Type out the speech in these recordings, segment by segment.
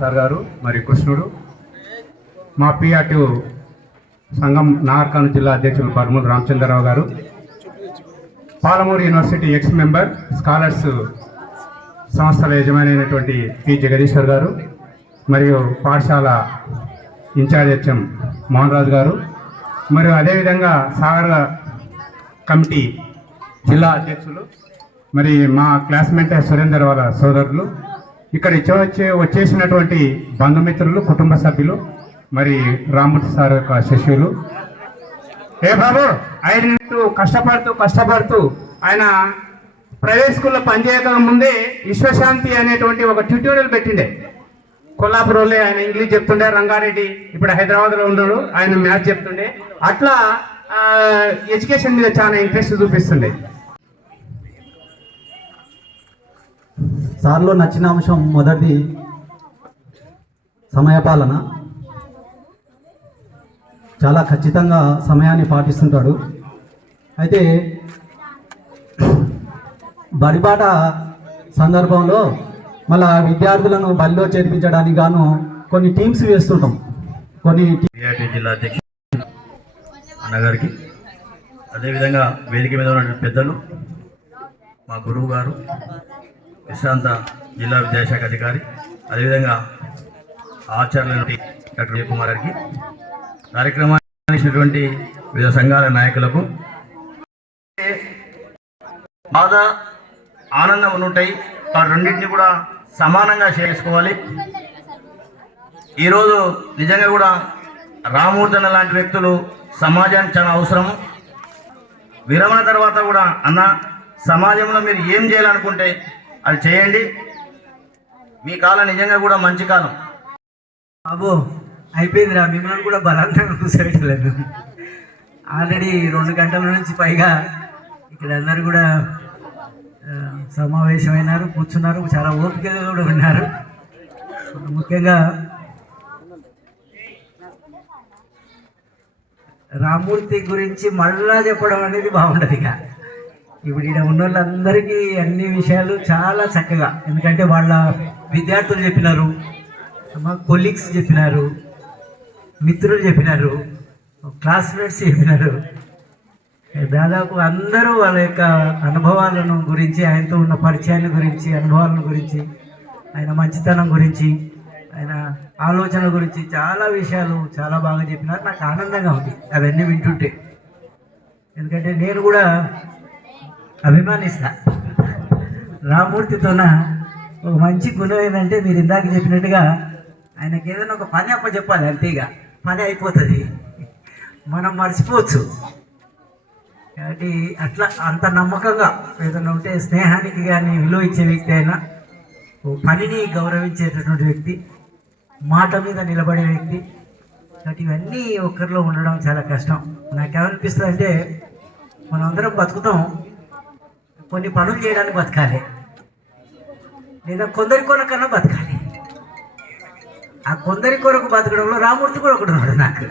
Sir గారు మరి కృష్ణుడు. మా పిఆర్టీ సంఘం నాగర్కర్నూలు జిల్లా అధ్యక్షులు పర్మూరు రామచంద్రరావు గారు. Palamuru university ex member scholars సంస్థల యజమాని అయినటువంటి పి. జగదీశ్వర్ గారు మరియు పాఠశాల ఇన్ఛార్జ్ హెచ్ఎం మోహన్రాజు గారు. మరియు అదేవిధంగా సాగర కమిటీ జిల్లా అధ్యక్షులు మరి మా క్లాస్మేట్ సురేందర్ వాళ్ళ సోదరులు ఇక్కడ వచ్చే వచ్చేసినటువంటి బంధుమిత్రులు కుటుంబ సభ్యులు మరి రామూర్తి సార్ యొక్క శిష్యులు. ఏ బాబు ఆయన కష్టపడుతూ కష్టపడుతూ ఆయన ప్రైవేట్ స్కూల్లో పనిచేయక ముందే విశ్వశాంతి అనేటువంటి ఒక ట్యూటోరియల్ పెట్టిండే. కొల్లాపురంలో ఆయన ఇంగ్లీష్ చెప్తుండే రంగారెడ్డి ఇప్పుడు హైదరాబాద్లో ఉన్నాడు ఆయన మ్యాథ్స్ చెప్తుండే. అట్లా ఎడ్యుకేషన్ మీద చాలా ఇంట్రెస్ట్ చూపిస్తుండే. సార్లో నచ్చిన అంశం మొదటి సమయపాలన. చాలా ఖచ్చితంగా సమయాన్ని పాటిస్తుంటాడు. అయితే బడిబాట సందర్భంలో మళ్ళా విద్యార్థులను బడిలో చేర్పించడానికి గాను కొన్ని టీమ్స్ వేస్తుంటాం. కొన్ని జిల్లా అధ్యక్షుడు అన్నగారికి. అదేవిధంగా వేదిక మీద ఉన్న పెద్దలు మా గురువు గారు విశ్రాంత జిల్లా విద్యాశాఖ అధికారి. అదేవిధంగా ఆచార్యుల డాక్టర్ జయకుమార్ గారికి కార్యక్రమాన్ని వివిధ సంఘాల నాయకులకు బాధ ఆనందం ఉంటాయి ఆ రెండింటిని కూడా సమానంగా చేసుకోవాలి. ఈరోజు నిజంగా కూడా రామూర్తన లాంటి వ్యక్తులు సమాజానికి చాలా అవసరం విరమణ తర్వాత కూడా అన్న సమాజంలో మీరు ఏం చేయాలనుకుంటే అది చేయండి. మీ కాలం నిజంగా కూడా మంచి కాలం. బాబు అయిపోయిందిరా. మిమ్మల్ని కూడా బలంగా కూర్చోబెట్టలేదు. ఆల్రెడీ రెండు గంటల నుంచి పైగా ఇక్కడ అందరు కూడా సమావేశమైనారు కూర్చున్నారు. చాలా ఓపికగా కూడా ఉన్నారు. ముఖ్యంగా రామూర్తి గురించి మళ్ళా చెప్పడం అనేది బాగుండదు ఇక. ఇప్పుడు ఇక్కడ ఉన్న వాళ్ళందరికీ అన్ని విషయాలు చాలా చక్కగా. ఎందుకంటే వాళ్ళ విద్యార్థులు చెప్పినారు మా కొలీగ్స్ చెప్పినారు మిత్రులు చెప్పినారు క్లాస్మేట్స్ చెప్పినారు. దాదాపు అందరూ వాళ్ళ యొక్క అనుభవాలను గురించి ఆయనతో ఉన్న పరిచయాన్ని గురించి అనుభవాలను గురించి ఆయన మంచితనం గురించి ఆయన ఆలోచన గురించి చాలా విషయాలు చాలా బాగా చెప్పినారు. నాకు ఆనందంగా ఉంది. అవన్నీ వింటుంటే. ఎందుకంటే నేను కూడా అభిమానిస్తా. రామూర్తితోన ఒక మంచి గుణం ఏంటంటే మీరు ఇందాక చెప్పినట్టుగా ఆయనకి ఏదైనా ఒక పని అప్ప చెప్పాలి అంతేగా పని అయిపోతుంది. మనం మర్చిపోవచ్చు. కాబట్టి అట్లా అంత నమ్మకంగా ఏదైనా ఉంటే స్నేహానికి కానీ విలువ ఇచ్చే వ్యక్తి అయినా ఓ పనిని గౌరవించేటటువంటి వ్యక్తి మాట మీద నిలబడే వ్యక్తి కాబట్టి ఇవన్నీ ఒక్కరిలో ఉండడం చాలా కష్టం. నాకేమనిపిస్తుంది అంటే మనందరం బతుకుతాం కొన్ని పనులు చేయడానికి బతకాలి. లేదా కొందరి కొరకన్నా బతకాలి. ఆ కొందరి కొరకు బతకడంలో రామూర్తి కూడా ఒకటి ఉన్నాడు నాకు.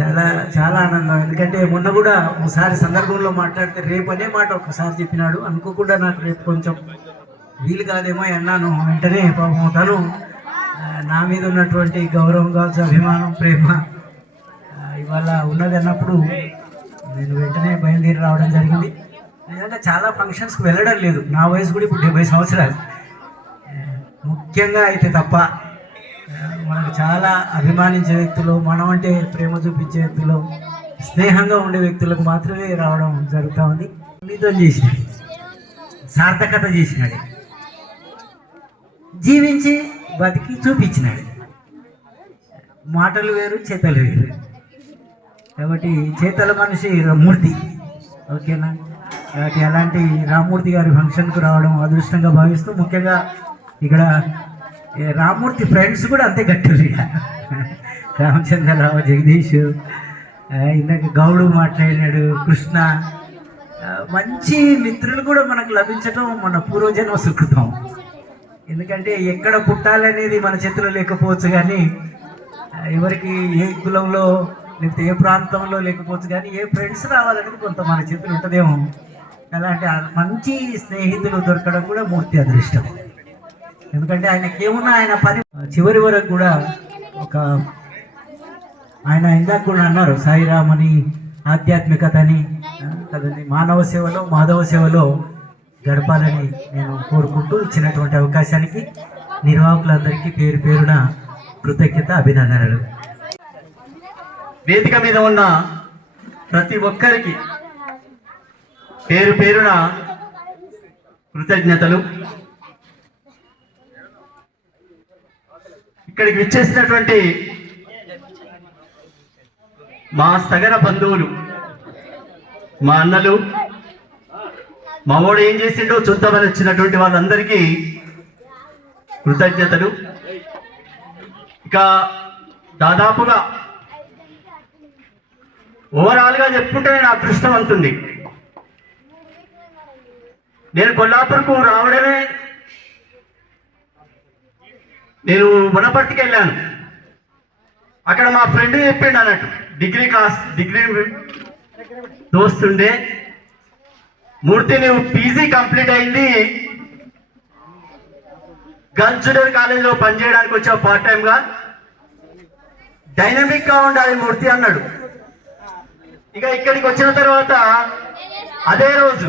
చాలా చాలా ఆనందం. ఎందుకంటే మొన్న కూడా ఒకసారి సందర్భంలో మాట్లాడితే రేపు అనే మాట ఒకసారి చెప్పినాడు. అనుకోకుండా నాకు రేపు కొంచెం వీలు కాదేమో అన్నాను. వెంటనే పాపం తను నా మీద ఉన్నటువంటి గౌరవం కావచ్చు అభిమానం ప్రేమ ఇవాళ ఉన్నది అన్నప్పుడు నేను వెంటనే బయలుదేరి రావడం జరిగింది. నిజంగా చాలా ఫంక్షన్స్కి వెళ్ళడం లేదు. నా వయసు కూడా ఇప్పుడు డెబ్బై సంవత్సరాలు. ముఖ్యంగా అయితే తప్ప మనకు చాలా అభిమానించే వ్యక్తులు మనం అంటే ప్రేమ చూపించే వ్యక్తులు స్నేహంగా ఉండే వ్యక్తులకు మాత్రమే రావడం జరుగుతూ ఉంది. మీతో చేసినాడు సార్థకత చేసినాడు జీవించి బతికి చూపించినాడు మాటలు వేరు చేతలు వేరు. కాబట్టి చేతల మనిషి మూర్తి ఓకేనా? కాబట్టి అలాంటి రామూర్తి గారి ఫంక్షన్కు రావడం అదృష్టంగా భావిస్తూ ముఖ్యంగా ఇక్కడ రామూర్తి ఫ్రెండ్స్ కూడా అంతే గట్టిగా. ఇక రామచంద్రరావు జగదీష్ ఇందాక గౌడు మాట్లాడినాడు కృష్ణ మంచి మిత్రులు కూడా మనకు లభించడం మన పూర్వజన్మ సుకృతం. ఎందుకంటే ఎక్కడ పుట్టాలనేది మన చేతిలో లేకపోవచ్చు కానీ ఎవరికి ఏ కులంలో లేకపోతే ఏ ప్రాంతంలో లేకపోవచ్చు కానీ ఏ ఫ్రెండ్స్ రావాలనేది కొంత మన చేతిలో ఉంటుందేమో. అలాంటి మంచి స్నేహితులు దొరకడం కూడా మూర్తి అదృష్టం. ఎందుకంటే ఆయనకి ఏమున్నా ఆయన పని చివరి వరకు కూడా ఒక ఆయన ఇందాక కూడా అన్నారు సాయిరామ్ అని ఆధ్యాత్మికత అని కదండి మానవ సేవలో మాధవ సేవలో గడపాలని నేను కోరుకుంటూ ఇచ్చినటువంటి అవకాశానికి నిర్వాహకులందరికీ పేరు పేరున కృతజ్ఞత అభినందనలు. వేదిక మీద ఉన్న ప్రతి ఒక్కరికి పేరు పేరున కృతజ్ఞతలు. ఇక్కడికి విచ్చేసినటువంటి మా సగర బంధువులు మా అన్నలు మామూడు ఏం చేసిండో చూద్దామని వచ్చినటువంటి వాళ్ళందరికీ కృతజ్ఞతలు. ఇక దాదాపుగా ఓవరాల్గా చెప్పుకుంటే నేను అదృష్టవంతుంది నేను కొల్లాపూర్కు రావడమే నేను వనపర్తికి వెళ్ళాను. అక్కడ మా ఫ్రెండ్ చెప్పిండు అన్నట్టు డిగ్రీ క్లాస్ డిగ్రీ దోస్తుండే. మూర్తి నువ్వు పీజీ కంప్లీట్ అయింది. గర్ల్స్ జూనియర్ కాలేజీలో పనిచేయడానికి వచ్చావు పార్ట్ టైమ్గా డైనమిక్గా ఉండాలి మూర్తి అన్నాడు. ఇక ఇక్కడికి వచ్చిన తర్వాత అదే రోజు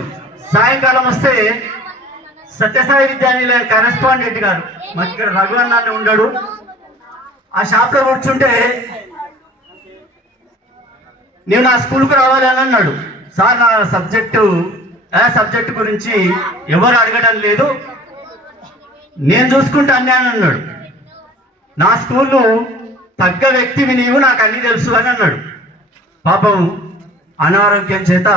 సాయంకాలం వస్తే సత్యసాయి విద్యానిలయం కరెస్పాండెంట్ గారు మాకు ఇక్కడ రఘు అన్న అని ఆ షాప్లో కూర్చుంటే నేను నా స్కూల్కి రావాలి అని అన్నాడు. సార్ నా సబ్జెక్టు ఆ సబ్జెక్టు గురించి ఎవరు అడగడం లేదు. నేను చూసుకుంటా అన్నీ అని అన్నాడు. నా స్కూల్లో తగ్గ వ్యక్తివి నీవు నాకు అన్ని తెలుసు అని అన్నాడు. పాపం అనారోగ్యం చేత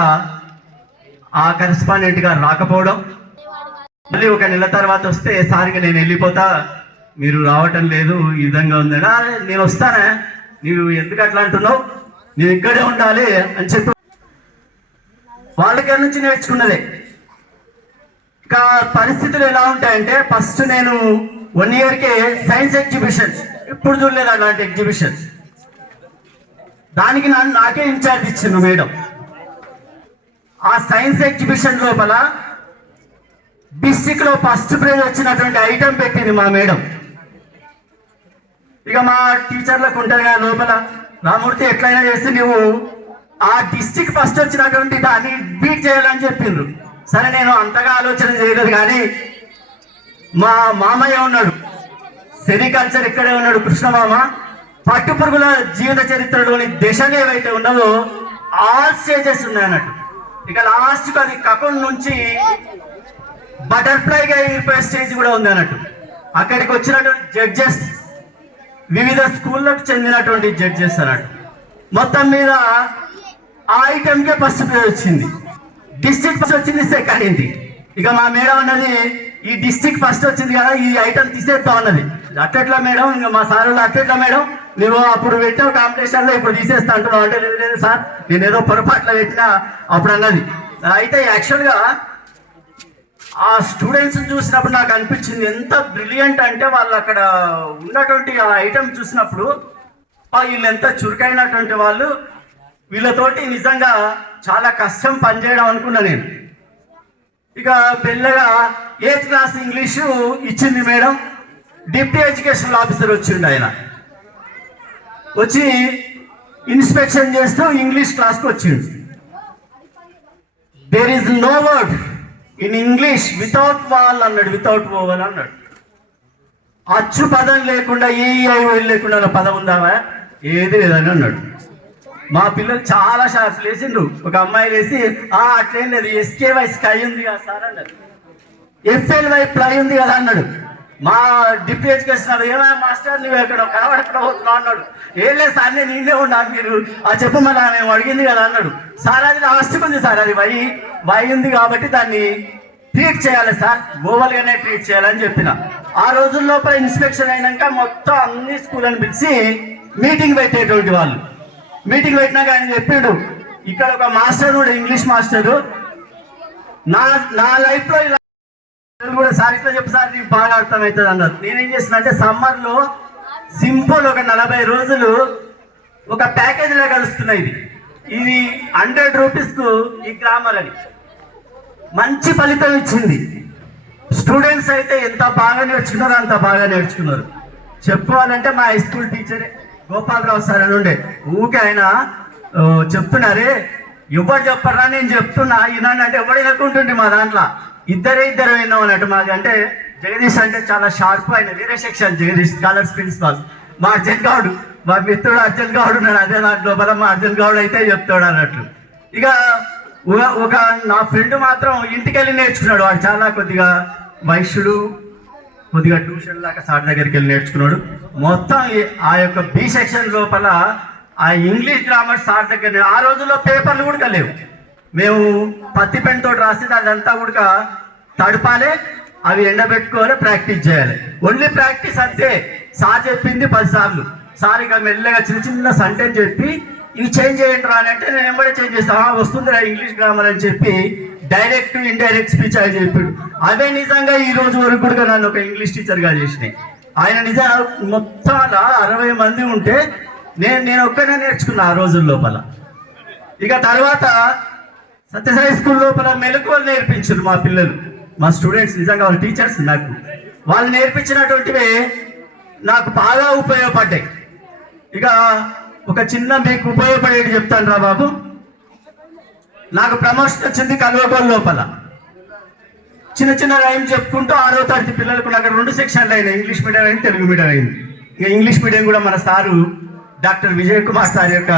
ఆ కరెస్పాండెంట్ గారు రాకపోవడం. మళ్ళీ ఒక నెల తర్వాత వస్తే సారిగా నేను వెళ్ళిపోతా మీరు రావటం లేదు ఈ విధంగా ఉందడా నేను వస్తానే నీవు ఎందుకు అట్లా అంటున్నావు? నేను ఇక్కడే ఉండాలి అని చెప్పి వాళ్ళ నుంచి నేర్చుకున్నదే. ఇంకా పరిస్థితులు ఎలా ఉంటాయంటే ఫస్ట్ నేను వన్ ఇయర్కే సైన్స్ ఎగ్జిబిషన్ ఇప్పుడు చూడలేదు అలాంటి ఎగ్జిబిషన్స్ దానికి నన్ను నాకే ఇన్ఛార్జ్ ఇచ్చిండు మేడం. ఆ సైన్స్ ఎగ్జిబిషన్ లోపల డిస్టిక్లో ఫస్ట్ ప్రైజ్ వచ్చినటువంటి ఐటెం పెట్టింది మా మేడం. ఇక మా టీచర్లకు ఉంటారు కదా లోపల. రామూర్తి ఎట్లయినా చేస్తే నువ్వు ఆ డిస్టిక్ ఫస్ట్ వచ్చినటువంటి దాన్ని బీట్ చేయాలని చెప్పిండ్రు. సరే నేను అంతగా ఆలోచన చేయలేదు కానీ మా మామయ్య ఉన్నాడు. సెరికల్చర్ ఇక్కడే ఉన్నాడు కృష్ణమామ. పట్టు పురుగుల జీవిత చరిత్రలోని దశలు ఏవైతే ఉన్నావో ఆల్ స్టేజెస్ ఉన్నాయి అన్నట్టు. ఇక లాస్ట్కి అది కపం నుంచి బటర్ఫ్లైగా ఎగిరిపోయే స్టేజ్ కూడా ఉంది అన్నట్టు. అక్కడికి వచ్చినటువంటి జడ్జెస్ వివిధ స్కూళ్ళకు చెందినటువంటి జడ్జెస్ అన్నట్టు. మొత్తం మీద ఆ ఐటెంకే ఫస్ట్ ప్రైజ్ వచ్చింది. డిస్ట్రిక్ట్ ఫస్ట్ వచ్చింది సెకండ్ ఏంటి? ఇక మా మేడం అన్నది ఈ డిస్ట్రిక్ట్ ఫస్ట్ వచ్చింది కదా ఈ ఐటమ్ తీసేద్దాం అన్నది. అట్టెట్లా మేడం? ఇంకా మా సార్ వాళ్ళు మేడం? నువ్వు అప్పుడు పెట్టావు కాంపిటీషన్లో ఇప్పుడు తీసేస్తా అంటున్నావు. అంటే లేదు లేదు సార్ నేను ఏదో పొరపాట్ల పెట్టినా అప్పుడు అన్నది. అయితే యాక్చువల్గా ఆ స్టూడెంట్స్ చూసినప్పుడు నాకు అనిపించింది ఎంత బ్రిలియంట్ అంటే వాళ్ళు అక్కడ ఉన్నటువంటి ఆ ఐటమ్ చూసినప్పుడు వీళ్ళు ఎంత చురుకైనటువంటి వాళ్ళు. వీళ్ళతోటి నిజంగా చాలా కష్టం పనిచేయడం అనుకున్నా నేను. ఇక పెళ్ళగా ఎయిత్ క్లాస్ ఇంగ్లీషు ఇచ్చింది మేడం. డిప్యూటీ ఎడ్యుకేషన్ ఆఫీసర్ వచ్చిండు ఆయన. వచ్చి ఇన్స్పెక్షన్ చేస్తూ ఇంగ్లీష్ క్లాస్కి వచ్చిండు. There is no word in English without vowel అన్నాడు వితౌట్ ఓవల్ అన్నాడు. అచ్చు పదం లేకుండా ఏ ఐఓఎల్ లేకుండా పదం ఉందామా ఏది లేదని అన్నాడు. మా పిల్లలు చాలా షార్ట్స్ లేచిండ్రు. ఒక అమ్మాయి లేచి ఆ అట్లేం లేదు ఎస్కే వై స్కై ఉంది కదా సార్ అన్నాడు. ఎఫ్ఎల్ వై ప్లై ఉంది కదా అన్నాడు. మా డిప్యూటీ ఎడ్యుకేషన్ ఏమైనా మాస్టర్ నువ్వు ఎక్కడ కనబడకుండా పోతున్నావు? అన్నాడు. ఏం లేదు సార్ నేను నిన్నే ఉన్నాను మీరు. ఆ చెప్పు మళ్ళా నేను అడిగింది కదా అన్నాడు. సార్ అది లాస్ట్ ఉంది సార్ అది వై వై ఉంది కాబట్టి దాన్ని ట్రీట్ చేయాలి సార్. ఓవల్ ట్రీట్ చేయాలని చెప్పిన. ఆ రోజుల లోపల ఇన్స్పెక్షన్ అయినాక మొత్తం అన్ని స్కూల్ అని పిలిచి మీటింగ్ పెట్టేటువంటి వాళ్ళు. మీటింగ్ పెట్టినాక ఆయన చెప్పాడు ఇక్కడ ఒక మాస్టర్ కూడా ఇంగ్లీష్ మాస్టరు నా నా లైఫ్లో ఇలా నేను కూడా సార్ ఇట్లా చెప్పు సార్ నీకు బాగా అర్థమవుతుంది అన్నారు. నేనేం చేసిన అంటే సమ్మర్లో సింపుల్ ఒక నలభై రోజులు ఒక ప్యాకేజ్లా కలుస్తున్నాయి ఇది. ఇది హండ్రెడ్ రూపీస్కు ఈ గ్రామర్ అని. మంచి ఫలితం ఇచ్చింది. స్టూడెంట్స్ అయితే ఎంత బాగా నేర్చుకున్నారో అంత బాగా నేర్చుకున్నారు. చెప్పుకోవాలంటే మా హై స్కూల్ టీచరే గోపాలరావు సార్ అని ఉండే. ఊకే ఆయన చెప్తున్నారే ఎవరు చెప్పరా నేను చెప్తున్నా ఈనాడు అంటే ఎవరు ఎదుర్కొంటుండే మా దాంట్లో? ఇద్దరే ఇద్దరు విన్నాం అన్నట్టు మాది అంటే జగదీష్ అంటే చాలా షార్ప్ ఆయన వేరే సెక్షన్ జగదీష్ స్కాలర్స్ ప్రిన్సిపాల్ మా అర్జున్ గౌడ్ మా మిత్రుడు అర్జున్ గౌడ్ ఉన్నాడు అదే దాంట్లో లోపల మా అర్జున్ గౌడ్ అయితే చెప్తాడు అన్నట్లు. ఇక ఒక- నా ఫ్రెండ్ మాత్రం ఇంటికి వెళ్ళి నేర్చుకున్నాడు వాడు చాలా కొద్దిగా వైశ్యుడు కొద్దిగా ట్యూషన్ లాగా సార్ దగ్గరికి వెళ్ళి నేర్చుకున్నాడు. మొత్తం ఆ యొక్క బి సెక్షన్ లోపల ఆ ఇంగ్లీష్ గ్రామర్ సార్ దగ్గర ఆ రోజుల్లో పేపర్లు కూడా లేవు. మేము పత్తి పెన్తో తోటి రాసింది అదంతా కూడా తడపాలి అవి ఎండబెట్టుకోవాలి ప్రాక్టీస్ చేయాలి. ఓన్లీ ప్రాక్టీస్ అంతే. సార్ చెప్పింది పదిసార్లు సార్ ఇక మెల్లగా చిన్న చిన్న సంటెన్ చెప్పి ఇవి చేంజ్ చేయండి రా అని అంటే నేను ఎంబడే చేంజ్ చేస్తాను వస్తుందిరా ఇంగ్లీష్ గ్రామర్ అని చెప్పి డైరెక్ట్ ఇండైరెక్ట్ స్పీచ్ అని చెప్పాడు. అదే నిజంగా ఈ రోజు వరకు కూడా నన్ను ఒక ఇంగ్లీష్ టీచర్గా చేసినాయి. ఆయన నిజ మొత్తాల అరవై మంది ఉంటే నేను నేను ఒక్కనే నేర్చుకున్నా ఆ రోజుల లోపల. ఇక తర్వాత సత్యసాయి స్కూల్ లోపల మెలకువలు నేర్పించారు మా పిల్లలు. మా స్టూడెంట్స్ నిజంగా వాళ్ళ టీచర్స్ నాకు. వాళ్ళు నేర్పించినటువంటివి నాకు బాగా ఉపయోగపడ్డాయి. ఇక ఒక చిన్న మీకు ఉపయోగపడేది చెప్తాను రా బాబు. నాకు ప్రమోషన్ వచ్చింది కల్వకోల్ లోపల. చిన్న చిన్న రైమ్ చెప్పుకుంటూ ఆరో తరగతి పిల్లలకు నాకు రెండు సెక్షన్లు అయినాయి. ఇంగ్లీష్ మీడియం అయింది తెలుగు మీడియం అయింది. ఇక ఇంగ్లీష్ మీడియం కూడా మన sir doctor Vijay Kumar sir యొక్క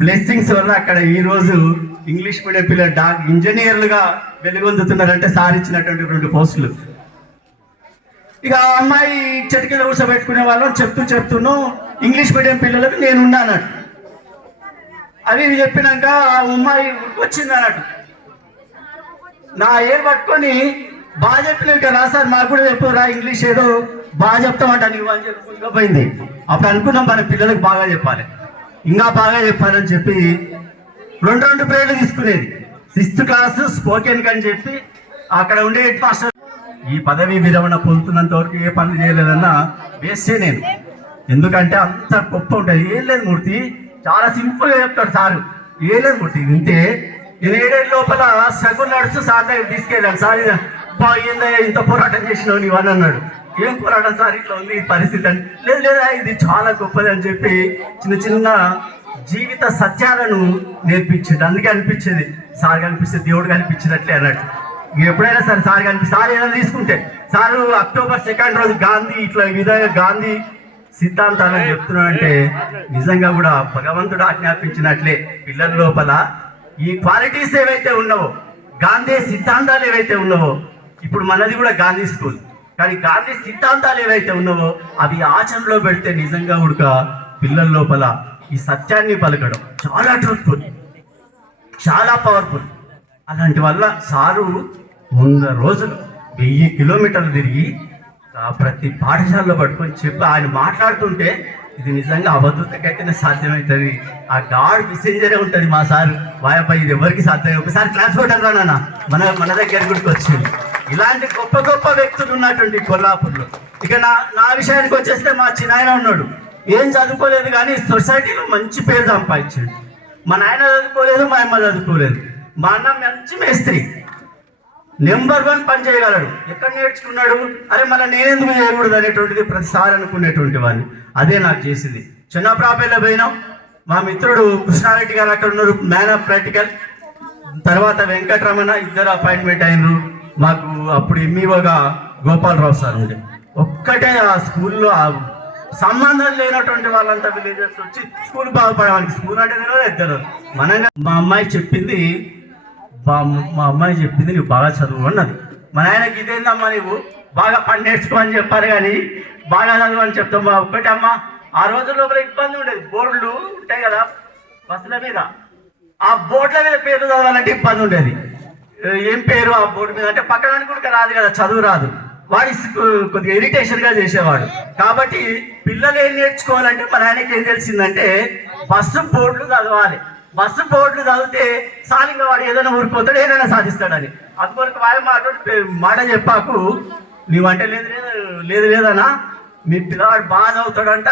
బ్లెస్సింగ్స్ వల్ల అక్కడ ఈరోజు ఇంగ్లీష్ మీడియం పిల్లలు డా ఇంజనీర్లుగా వెలుగొందుతున్నారంటే సార్ ఇచ్చినటువంటి రెండు పోస్టులు. ఇక అమ్మాయి చెట్టు కింద కూర్చోబెట్టుకునే వాళ్ళం చెప్తూ చెప్తూను ఇంగ్లీష్ మీడియం పిల్లలకు నేను ఉన్నానట్టు అవి చెప్పినాక ఆ అమ్మాయి వచ్చింది అన్నట్టు. నా ఏం పట్టుకొని బాగా చెప్పినవి కదా సార్ మాకు కూడా చెప్పురా ఇంగ్లీష్ ఏదో బాగా చెప్తామంట నీవు అని చెప్పి పోయింది. అప్పుడు అనుకున్నాం మన పిల్లలకు బాగా చెప్పాలి. ఇంకా బాగా చెప్పాలని చెప్పి రెండు రెండు పేర్లు తీసుకునేది. సిక్స్త్ క్లాస్ స్పోకెన్ అని చెప్పి అక్కడ ఉండే హెడ్ మాస్టర్. ఈ పదవి విరమణ పొందుతున్నంత వరకు ఏ పనులు చేయలేదన్నా వేస్తే నేను. ఎందుకంటే అంత గొప్ప ఉంటుంది ఏం లేదు మూర్తి. చాలా సింపుల్గా చెప్తాడు సారు. ఏం లేదు మూర్తి. ఇంతే నేను ఏడేళ్ళ లోపల సగులు నడుస్తూ సార్ దగ్గర తీసుకెళ్ళాను. సార్ ఇది బా ఏందయ్యా ఇంత పోరాటం చేసినావు నీవు అని అన్నాడు. ఏం పోరాటం సార్? ఇట్లా ఉంది ఈ పరిస్థితి అని. లేదు లేదా ఇది చాలా గొప్పది అని చెప్పి చిన్న చిన్న జీవిత సత్యాలను నేర్పించింది అందుకే అనిపించేది సార్ కనిపిస్తే దేవుడు కనిపించినట్లే అన్నట్టు. ఎప్పుడైనా సరే సార్ కనిపి సార్ ఏదైనా తీసుకుంటే సార్ అక్టోబర్ సెకండ్ రోజు గాంధీ ఇట్లా ఈ విధంగా గాంధీ సిద్ధాంతాలను చెప్తున్నాడంటే నిజంగా కూడా భగవంతుడు ఆజ్ఞాపించినట్లే పిల్లల లోపల. ఈ క్వాలిటీస్ ఏవైతే ఉన్నావో గాంధీ సిద్ధాంతాలు ఏవైతే ఉన్నావో ఇప్పుడు మనది కూడా గాంధీ స్కూల్. కానీ గాంధీ సిద్ధాంతాలు ఏవైతే ఉన్నావో అవి ఆచరణలో పెడితే నిజంగా ఉడక పిల్లల లోపల ఈ సత్యాన్ని పలకడం చాలా ట్రూత్ఫుల్ చాలా పవర్ఫుల్ అలాంటి వల్ల సారు వంద రోజులు వెయ్యి కిలోమీటర్లు తిరిగి ప్రతి పాఠశాలలో పట్టుకొని చెప్పి ఆయన మాట్లాడుతుంటే ఇది నిజంగా అబద్ధతకైతేనే సాధ్యమవుతుంది ఆ గాడ్ మెసెంజరే ఉంటుంది మా సార్. వాయపై ఇది ఎవరికి సాధ్యం ఒకసారి క్లాస్ కొట్టారా నాన్న మన మన దగ్గర గుడికి వచ్చింది ఇలాంటి గొప్ప గొప్ప వ్యక్తులు ఉన్నటువంటి కొల్లాపూర్లో. ఇక నా నా విషయానికి వచ్చేస్తే మా చిన్నాయన ఉన్నాడు. ఏం చదువుకోలేదు కానీ సొసైటీలో మంచి పేరు సంపాదించాడు. మా నాయన చదువుకోలేదు మా అమ్మ చదువుకోలేదు. మా అన్న మంచి మేస్త్రి. నెంబర్ వన్ పని చేయగలడు. ఎక్కడ నేర్చుకున్నాడు? అరే మళ్ళీ నేనెందుకు చేయకూడదు అనేటువంటిది ప్రతిసారి అనుకునేటువంటి వాడిని. అదే నాకు చేసింది. చిన్న ప్రాపేలో పోయినాం. మా మిత్రుడు కృష్ణారెడ్డి గారు అక్కడ ఉన్నారు మ్యాన్ ఆఫ్ ప్రాక్టికల్ తర్వాత వెంకటరమణ ఇద్దరు అపాయింట్మెంట్ అయినరు. మాకు అప్పుడు ఎంఈఓగా గోపాలరావు సార్ ఉండే. ఒక్కటే ఆ స్కూల్లో ఆ సంబంధం లేనటువంటి వాళ్ళంతా విలేజెస్ వచ్చి స్కూల్ బాగుపడడానికి స్కూల్ అంటే తెలియదు ఇద్దరు మనంగా మా అమ్మాయి చెప్పింది మా అమ్మాయి చెప్పింది నువ్వు బాగా చదువు అన్నది. మా ఆయనకి ఇదేందమ్మా నువ్వు బాగా పని నేర్చుకోమని చెప్పారు కానీ బాగా చదువు అని చెప్తాం ఒకటి అమ్మ ఆ రోజు లోపల ఇబ్బంది ఉండేది. బోర్డులు ఉంటాయి కదా బస్సుల మీద. ఆ బోర్డుల మీద పేరు చదవాలంటే ఇబ్బంది ఉండేది. ఏం పేరు ఆ బోర్డు మీద? అంటే పక్కన కూడా రాదు కదా చదువు రాదు. వాడి కొద్దిగా ఇరిటేషన్గా చేసేవాడు. కాబట్టి పిల్లలు ఏం నేర్చుకోవాలంటే మన ఆయనకి ఏం తెలిసిందంటే బస్సు బోర్డులు చదవాలి. బస్సు బోర్డులు చదివితే సాలింగా వాడు ఏదైనా ఊరిపోతాడు ఏదైనా సాధిస్తాడని. అందువరకు వాయి మాట మాట చెప్పాకు నీవంటే లేదు లేదు లేదు లేదనా మీ పిల్లవాడు బాగా చదువుతాడంట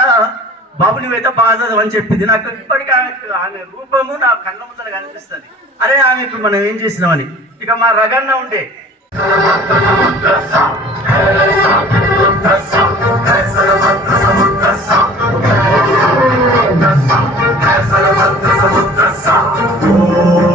బాబు నువ్వైతే బాగా చదవని చెప్పింది. నాకు ఇప్పటికీ ఆమె ఆమె రూపము నా కళ్ళ ముందర కనిపిస్తుంది. అరే ఆమెకు మనం ఏం చేసినామని? ఇక మా రగన్న ఉండే. Oh